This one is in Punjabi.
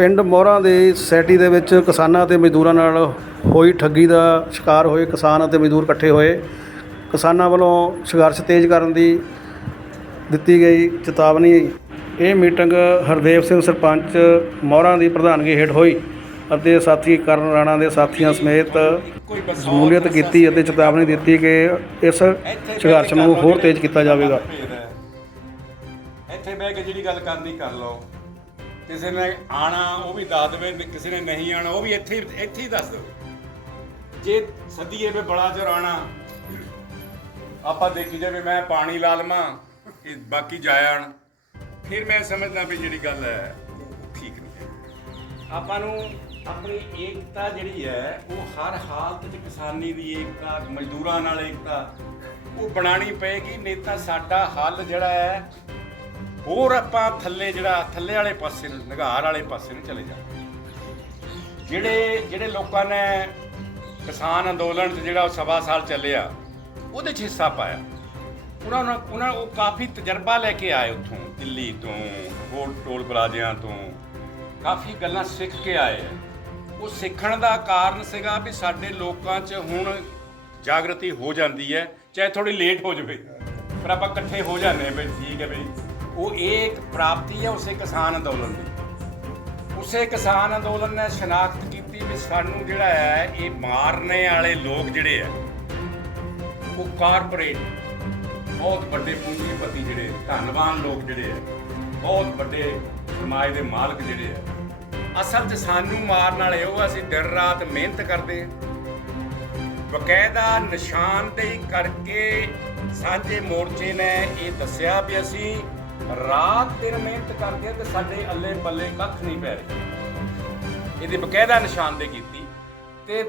ਪਿੰਡ ਮੋਹਰਾਂ ਦੇ ਸੈਟੀ ਦੇ ਵਿੱਚ ਕਿਸਾਨਾਂ ਅਤੇ ਮਜ਼ਦੂਰਾਂ ਨਾਲ ਹੋਈ ਠੱਗੀ ਦਾ ਸ਼ਿਕਾਰ ਹੋਏ ਕਿਸਾਨ ਅਤੇ ਮਜ਼ਦੂਰ ਇਕੱਠੇ ਹੋਏ। ਕਿਸਾਨਾਂ ਵੱਲੋਂ ਸੰਘਰਸ਼ ਤੇਜ਼ ਕਰਨ ਦੀ ਦਿੱਤੀ ਗਈ ਚੇਤਾਵਨੀ। ਇਹ ਮੀਟਿੰਗ ਹਰਦੇਵ ਸਿੰਘ ਸਰਪੰਚ ਮੋਹਰਾਂ ਦੀ ਪ੍ਰਧਾਨਗੀ ਹੇਠ ਹੋਈ ਅਤੇ ਸਾਥੀ ਕਰਨ ਰਾਣਾ ਦੇ ਸਾਥੀਆਂ ਸਮੇਤ ਸ਼ਮੂਲੀਅਤ ਕੀਤੀ ਅਤੇ ਚੇਤਾਵਨੀ ਦਿੱਤੀ ਕਿ ਇਸ ਸੰਘਰਸ਼ ਨੂੰ ਹੋਰ ਤੇਜ਼ ਕੀਤਾ ਜਾਵੇਗਾ। ਇੱਥੇ ਬਹਿ ਕੇ ਜਿਹੜੀ ਗੱਲ ਕਰਨੀ ਕਰ ਲਓ। ਕਿਸੇ ਨੇ ਆਣਾ, ਉਹ ਵੀ ਦੱਸ ਦੇਵੇ, ਤੇ ਕਿਸੇ ਨੇ ਨਹੀਂ ਆਣਾ, ਉਹ ਵੀ ਇੱਥੇ ਹੀ- ਇੱਥੇ ਹੀ ਦੱਸ ਦੇਵੇ। ਜੇ ਸੱਦੀਏ ਵੀ ਬੜਾ ਚਿਰ ਆਣਾ ਆਪਾਂ ਦੇਖੀ ਜਾਵੇ, ਮੈਂ ਪਾਣੀ ਲਾ ਲਵਾਂ ਕਿ ਬਾਕੀ ਜਾਇਣ ਫਿਰ ਮੈਂ ਸਮਝਦਾ ਵੀ ਜਿਹੜੀ ਗੱਲ ਹੈ, ਉਹ ਠੀਕ ਨਹੀਂ ਹੈ। ਆਪਾਂ ਨੂੰ ਆਪਣੀ ਏਕਤਾ ਜਿਹੜੀ ਹੈ, ਉਹ ਹਰ ਹਾਲਤ 'ਚ ਕਿਸਾਨੀ ਦੀ ਏਕਤਾ, ਮਜ਼ਦੂਰਾਂ ਨਾਲ ਏਕਤਾ, ਉਹ ਬਣਾਣੀ ਪਏਗੀ, ਨਹੀਂ ਤਾਂ ਸਾਡਾ ਹੱਲ ਜਿਹੜਾ ਹੈ ਹੋਰ ਆਪਾਂ ਥੱਲੇ ਜਿਹੜਾ, ਥੱਲੇ ਵਾਲੇ ਪਾਸੇ ਨੂੰ, ਨਿਗਾਰ ਵਾਲੇ ਪਾਸੇ ਨੂੰ ਚਲੇ ਜਾਂਦੇ ਜਿਹੜੇ ਜਿਹੜੇ ਲੋਕਾਂ ਨੇ ਕਿਸਾਨ ਅੰਦੋਲਨ 'ਚ ਜਿਹੜਾ ਉਹ ਸਵਾ ਸਾਲ ਚੱਲਿਆ, ਉਹਦੇ 'ਚ ਹਿੱਸਾ ਪਾਇਆ। ਉਹਨਾਂ ਨੂੰ, ਉਹਨਾਂ, ਉਹ ਕਾਫੀ ਤਜਰਬਾ ਲੈ ਕੇ ਆਏ ਉੱਥੋਂ, ਦਿੱਲੀ ਤੋਂ, ਹੋਰ ਟੋਲ ਪਲਾਜ਼ਿਆਂ ਤੋਂ। ਕਾਫੀ ਗੱਲਾਂ ਸਿੱਖ ਕੇ ਆਏ ਉਹ ਸਿੱਖਣ ਦਾ ਕਾਰਨ ਸੀਗਾ ਵੀ ਸਾਡੇ ਲੋਕਾਂ 'ਚ ਹੁਣ ਜਾਗਰਤੀ ਹੋ ਜਾਂਦੀ ਹੈ, ਚਾਹੇ ਥੋੜੀ ਲੇਟ ਹੋ ਜਾਵੇ, ਪਰ ਆਪਾਂ ਇਕੱਠੇ ਹੋ ਜਾਂਦੇ ਹਾਂ ਵੀ ਠੀਕ ਹੈ ਬਈ। ਉਹ ਇਹ ਇੱਕ ਪ੍ਰਾਪਤੀ ਹੈ, ਉਸੇ ਕਿਸਾਨ ਅੰਦੋਲਨ ਦੀ। ਉਸੇ ਕਿਸਾਨ ਅੰਦੋਲਨ ਨੇ ਸ਼ਨਾਖਤ ਕੀਤੀ ਵੀ ਸਾਨੂੰ ਜਿਹੜਾ ਹੈ, ਇਹ ਮਾਰਨੇ ਵਾਲੇ ਲੋਕ ਜਿਹੜੇ ਆ, ਉਹ ਕਾਰਪੋਰੇਟ ਬਹੁਤ ਵੱਡੇ ਪੂੰਜੀਪਤੀ ਜਿਹੜੇ, ਧਨਵਾਨ ਲੋਕ ਜਿਹੜੇ ਆ, ਬਹੁਤ ਵੱਡੇ ਸਮਾਜ ਦੇ ਮਾਲਕ ਜਿਹੜੇ ਆ। ਅਸਲ 'ਚ ਸਾਨੂੰ ਮਾਰਨ ਵਾਲੇ ਉਹ ਅਸੀਂ ਦਿਨ ਰਾਤ ਮਿਹਨਤ ਕਰਦੇ ਆ। ਬਕਾਇਦਾ ਨਿਸ਼ਾਨਦੇਹੀ ਕਰਕੇ ਸਾਂਝੇ ਮੋਰਚੇ ਨੇ ਇਹ ਦੱਸਿਆ ਵੀ ਅਸੀਂ ਰਾਤ ਦਿਨ ਮਿਹਨਤ ਕਰਦੇ ਹਾਂ ਤੇ ਸਾਡੇ ਅੱਲੇ ਪੱਲੇ ਕੱਖ ਨਹੀਂ ਪੈ ਰਿਹਾ। ਇਹਦੀ ਬਕਾਇਦਾ ਨਿਸ਼ਾਨਦੇਹੀ ਕੀਤੀ ਤੇ